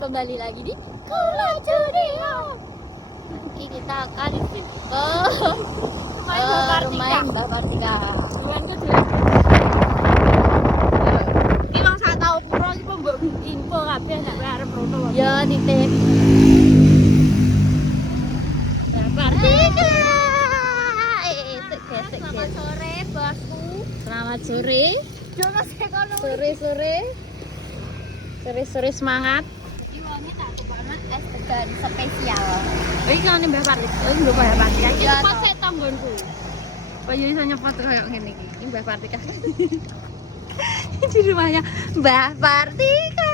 Kembali lagi di Kula Studio. Nanti kita akan main Mbak Martika. Ini wong sak tau pura iki mbok info kabeh nek kowe arep rono. Ya nitip. Mbak Martika. Selamat sore bosku. Selamat sore. Jono sekono. Sore semangat. Jadi wonge tak tukokno es degan spesial. Iki kan Mbak Martika. Iki Mbak Martika. Iki Ya, pas toh. sik tanggonku. Kok yo iso nyepot kayak ngene iki. Ini Mbak Martika. Di rumahnya Mbak Martika.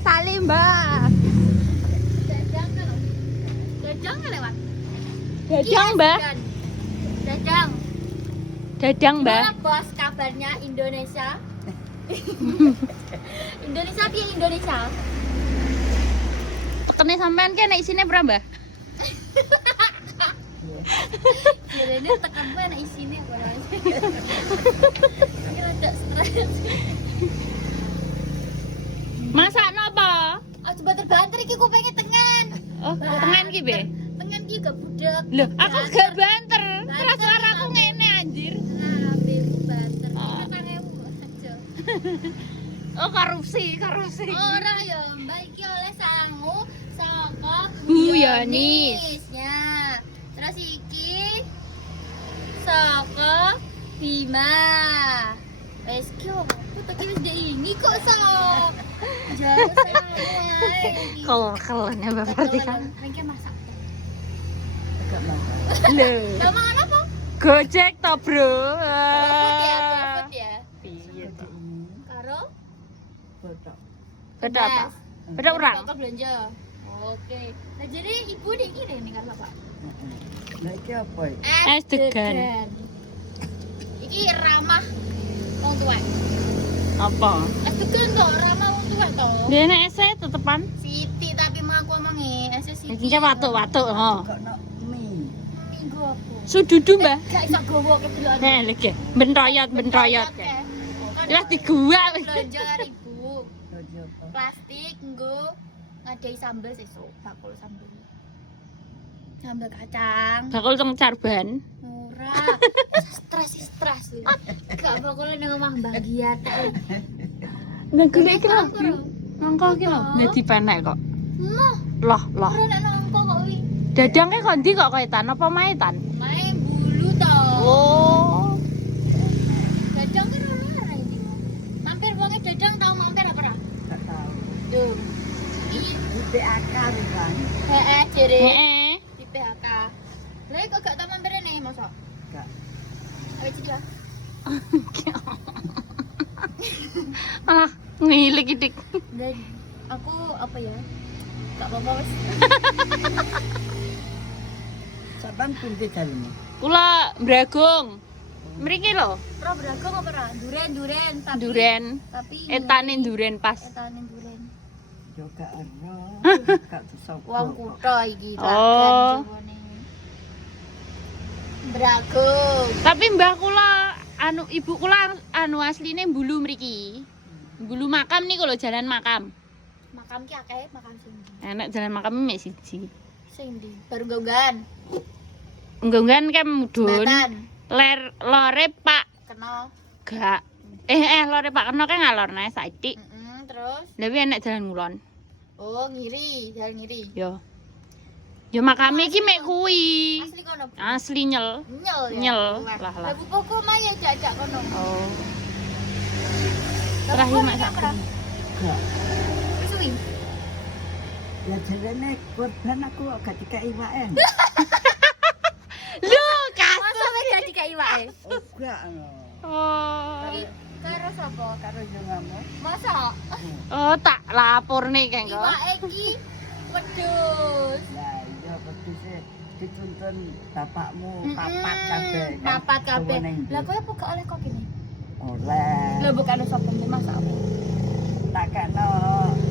Salim, Mbak. Dadang lho. Dadang lewat. Dadang, Mbak. Dadang. Dadang, Mbak. Gimana bos kabarnya Indonesia? Indonesia piye Indonesia? Tekene sampean ki nek isine pira, Mbak? Jirene tekan kowe nek isine apa ora. Iki rada stres. Masak napa? Oh, coba terbanter iki kupingnya tengen. Oh, tengen ki, Be. Tengen ki gak budek. Loh, aku gak banter. Terus suaraku ngene anjir. Nah, ambilku banter. Oh. Iki 4.000 aja. Oh, korupsi. Ora ya, Mbak iki oleh sangu saka Bu Yonis. Ya. Terus iki saka Bima. Wes ki opo tak wis dek ini kok sok. Jauh saya. Kelen ya Mbak Martika. Mengke masak. Lho, Lah mangan apa? Gojek to, Bro. GoFood ya. Piye to? Karo Beda apa? Beda urang. Kok belanja. Oke. Nah, jadi ibu nek iki nih karo Bapak. Nah, iki apa iki? Es degan. Iki ramah wong tuwek. Apa? Es degan kok ramah wong tuwek to. Dene ese tetepan. Siti tapi mau aku omongi, es Siti. Iki watuk-watuk, heeh. Kok no mie? Minggu apa? Sududu, Mbak. Gak iso gowo kebeloan. Nek lagi bentroyot. Lah digua wis. Belanja ribu. Lagi apa? Plastik nggo ngadai sambel sesuk, bakul sambel. Sambel kacang. Bakul teng Carban. Ora. Stres. Gak bakul nang omah Mbak Giat. Nek golek iki lho. Apa, Ro? Nangka iki lho, dadi penek kok. Moh, Loh. ora nek nangko kok wi. Dadangke kok ndi kok kaitan apa maetan? Mae bulu to. Oh. Dadang kan ora arah iki. Mampir wonge dadang tau mampir apa ora? Gak tahu. Yo. Iki Di PAK kan? jere Heeh. di PHK. Lah kok gak tau mampir nih mosok? Gak. Ayo cik lah. Alah, ngilik dik. Dan aku apa ya? Gak apa-apa wis. Sampeyan pundi dalem? Kula Bragung. Mriki lho, Ora beragam apa ora? Duren tapi duren. tapi Etane duren pas. etane duren. Yo gak ero. Gak sapa. Wong kutha iki Oh. ragan jiwane. Bragung. Tapi mbah kula ibu kula asline Mbulu mriki. Mbulu makam nih kalau jalan makam. Makam ki akeh, makam sing ndi? Enak jalan makam mek siji. Sing ndi? Baru ganggan. Engganggan kan mudun. Batan. Lore Pak Kenal. gak. Lore Pak kena kan ngalorne saiki. Terus Tapi enak jalan ngulon. oh ngiri, jalan ngiri. Yo. Yo makame iki mek kuwi. Asli kono. Bu? Asli nyel. Nyel ya. Nyel. Lah Lah. Lah buku maya jajak kono. Oh. Lah, Terakhir buku masak. apa ora? Gak. Wis suwi. Ya jarene korban aku kok gak dikai wae. Lho, Masa wis jadi kayak iwake? Oh gak no. Oh. Karo sapa? Karo jengamu. Masa Oh, tak lapor nih kan kok. iwake iki wedhus. Lah iya peduse dituntun bapakmu Mm-mm. papat kabeh. kan? Papat kabeh. Tuwa nang Lah kowe apa gak oleh kok kene? oleh. Lah bukan sapa iki masak apa? Tak kena.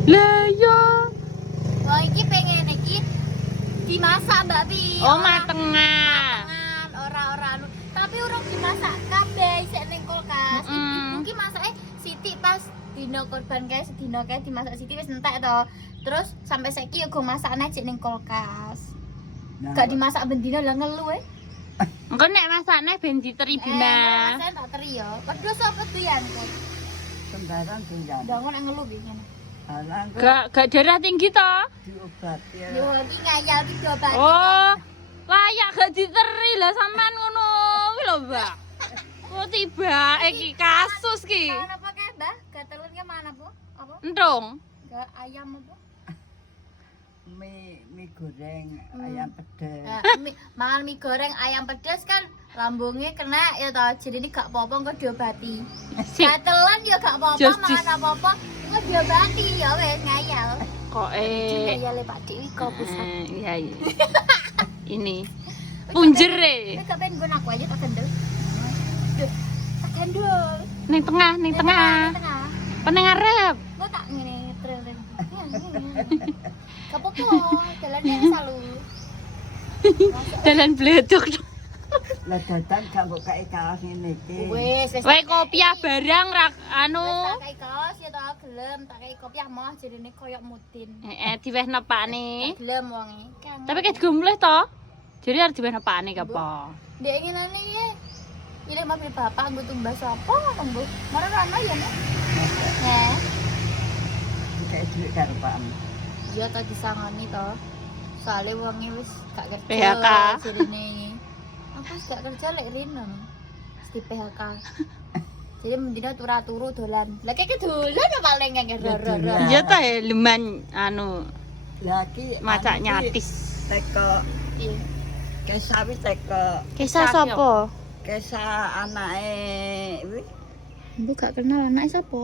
Lah iya. Wah iki pengen iki dimasak Mbak Pi. Oh, Ora matengah. matangan, ora anu. Tapi urung dimasak kabeh isek ning kulkas. Mm-mm. Ibu ki masake sithik dino korban kae sedino kae dimasak Siti wis entek to. Terus sampai saiki yo go masakne cek ning kulkas. Nah, Gak dimasak bendino lah ngelu Engko nek masakne ben diteri Bima. Saya tak teri yo. Padha sapa tuyan kok. sembarang tunjangan. Ndangon nek ngelu piye ngene. Alang Gak darah tinggi to. diobati ya. Yo iki ngayal iki obat. Oh, layak gak diteri lah sampean ngono kuwi lho, Mbak. Oh, tiba iki kasus ki. Mana apa kae, Mbah? Gatelunnya mana, Bu? Apa? Entung. Gak ayam apa? Mie goreng ayam pedes. Nah, mangan mie goreng ayam pedes kan lambungnya kena ya toh. Jadi ini gak apa-apa engko diobati. Sip. Gatelan ya gak apa-apa, Just- mangan apa-apa engko diobati ya wis ngayal. Kok Ngayale Pak Dik iki kok pusat. iya iya. Ini punjere. Wis gak pengen nggon aku aja tak gendel. Duh, tak gendel. Ning tengah, ning tengah. Apa ning ngarep? Kok tak ngene tril-tril. Gak apa-apa, jalannya selalu. Dalan bleduk. Lah dadan gak mbok kae kaos ngene iki. Wis Wae kopiah barang rak anu. tak kei kaos ya toh gelem, tak kei kopiah moh jerene koyok mudin. Diwehno pakne. Gelem wonge. Tapi ket gomleh to. Jadi harus diwehno pakne ka apa? Dek ngenane iki. Ini mobil bapak nggo tumbas apa, Mbok? Mana ana ya, Nek? Neh. Kayak duit karepan. Iya to disangoni to. Soale wonge wis gak kerja. PHK. Jerene iki. Aku wis gak kerja lek rino. Mesti PHK. Jadi mendina turu dolan. Lah kek dolan paling ngene roro. Iya to luman anu Lah iki macak nyatis. Teko Iya. Kesawi teko Kisah sapa? Kesa anake kuwi Mbok gak kenal anake sapa?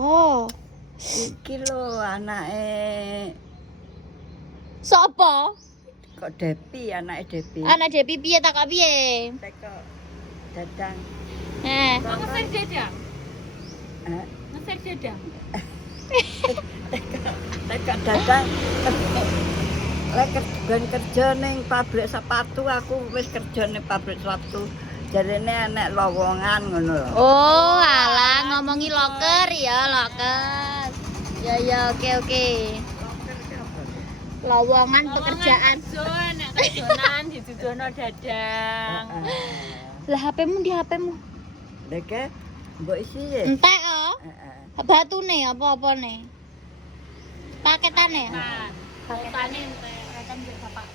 iki lho anake Sapa? kok Depi anake Depi. Anak Depi piye tak kok piye? Teko dadang. Ngesir dedang. Eh, Ngesir dedang. teko dadang. Lek kerja ning pabrik sepatu aku wis kerja ning pabrik sepatu. Jarene enek lowongan ngono lho. Oh, alah ngomongi loker ya, loker. Ya oke. Lowongan pekerjaan. Nek kerjonan didudono dadang. Lah HP-mu di HP-mu. Lek mbok isi ya. Entek oh. Heeh. Batune apa-apane? Paketane. Paketane rekan Bapak.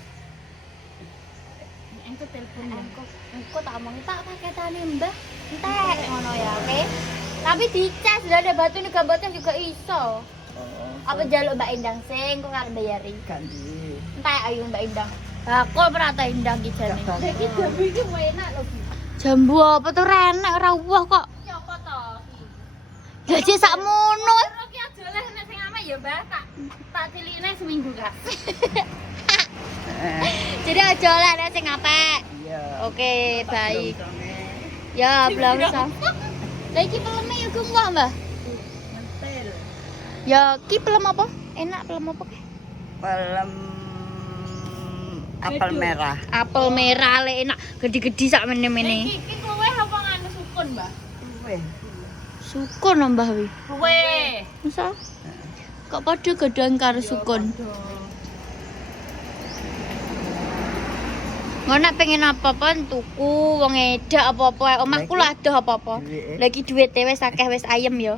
Engko telepon Engko tak omongi Pak paketane Mbah. Entek ngono ya, oke? Tapi dicas lho ada batune gambotnya juga iso. Oh, Apa jaluk Mbak Indang sing kok arep bayari? kan di. Entek ayo Mbak Indang. Aku ora tak Indang iki jane. Iki jambu iki enak lho. Jambu apa tuh renek ora uwah kok. Siapa to? Jadi sakmono. Ki aja lah nek sing ame ya Mbak tak cilikne seminggu Kak. Jadi aja lah ada sing apik. Iya. Oke, baik. Blong-blonge. Ya, belum sam. Lah iki peleme ya gumwah, Mbah. Mentil. Ya, ki pelem apa? Enak pelem apa ki? Pelem apel merah. Apel merah le enak, gede-gede sak mene-mene. Iki kowe apa nganu sukun, Mbak? Weh, Sukun lho, Mbah wi. Kowe. Masa? Kok padha gedang karo sukun? Ngono nek pengen apa-apa tuku wong edak apa-apa. Omahku lah adoh apa-apa. duwike. Lagi duit wis akeh wis ayem ya.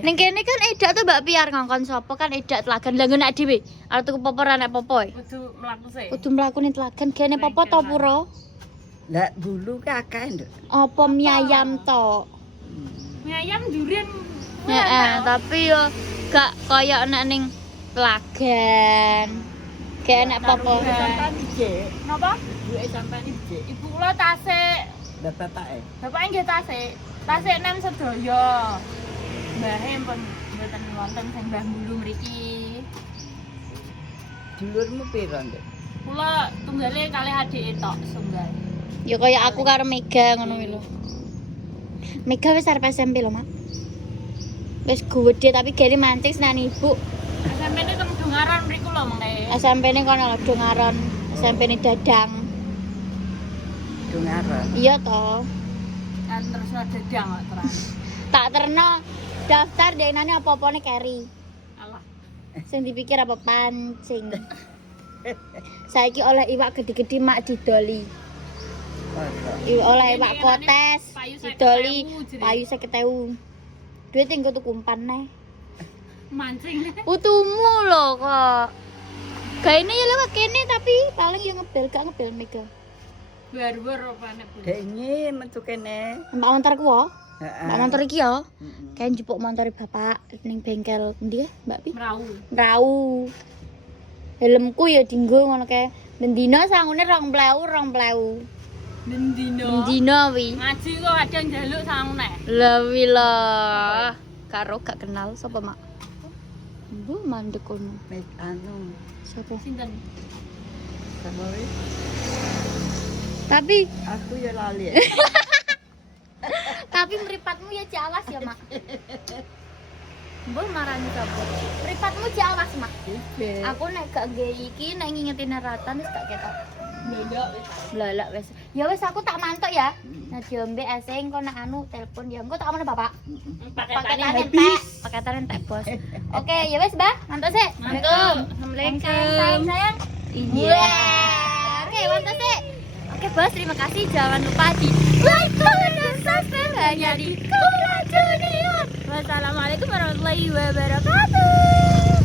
Ning kene kan edak tuh Mbak Piar ngongkon sapa kan edak telagan. Lah ngono dhewe. Arep tuku popo ora nek popo e. Kudu mlaku sih. Kudu mlaku ning telagan gene popo to pura. Lah bulu ki akeh, Nduk. Apa mie ayam to? Mie ayam durian. Heeh, tapi yo gak kaya nek ning telagan. Gak enak popo. Sampeyan ijek. Napa? Duwe sampeyan ijek. Ibu kula tasik. Lah bapake. Bapaknya nggih tasik. Tasik nem sedaya. Mbahe pun mboten wonten sing mbah mulu mriki. Dulurmu piro, Nduk? Kula tunggale kalih adike tok sunggal. Ya kaya aku karo Mega ngono kuwi lho. Mega wis arep SMP lho, Mak. Wis gede tapi gere mancing senan ibu. SMP-ne teng Dongaran mriku lho mengke. SMP-ne kono lho Dongaron. SMP-ne Dadang. Dungaran. Iya to. Kan terus dadang kok terang. Tak terno Daftar DNA apa-apane carry. Alah. Sing dipikir apa pancing. Saiki oleh iwak gede-gede mak didoli. Oleh iwak kotes Payu 50.000 didoli jere. payu 50.000. Duit tinggal tuku umpan neh. Mancing. Utumu lho kok. Gaene ya lewat kene tapi paling yo ngebel gak ngebel mega. Bar-bar opane Bu. Dengi metu kene. Mbak motor ku wo. Heeh. Mbak motor iki yo. Mm-mm. Kayak njupuk motor bapak ning bengkel endi ya, Mbak Pi? Merau. Rau. Helmku ya dinggo ngono kae. Bendina sangune 20.000. Bendino. Bendina wi. Ngaji kok kadang njaluk sangune. Lah wi lah. Karo gak kenal sapa, Mak? Bu mandek kono. Mek anu Sapa? Sinten? sama wis. Tapi Aku ya lali. tapi meripatmu ya jawas ya, Mak. Mbok marani sapa? Meripatmu jawas, Mak. Oke. Aku nek gak nggae iki nek ngingetin Ratan wis gak ketok. Blondok wis. Blalak wis. Ya wis aku tak mantuk ya. Nah diombe esing kok nek anu telepon ya engko tak mana Bapak. Paketane Paketane habis. entek, paketane entek, Bos. Oke, ya wis, Mbak. Mantuk sih. Mantuk. Sayang, sayang. Iya. Wah, oke, mantuk sih. Oke, Bos, terima kasih. Jangan lupa di like, comment, dan subscribe hanya di Kura Junior. Wassalamualaikum warahmatullahi wabarakatuh.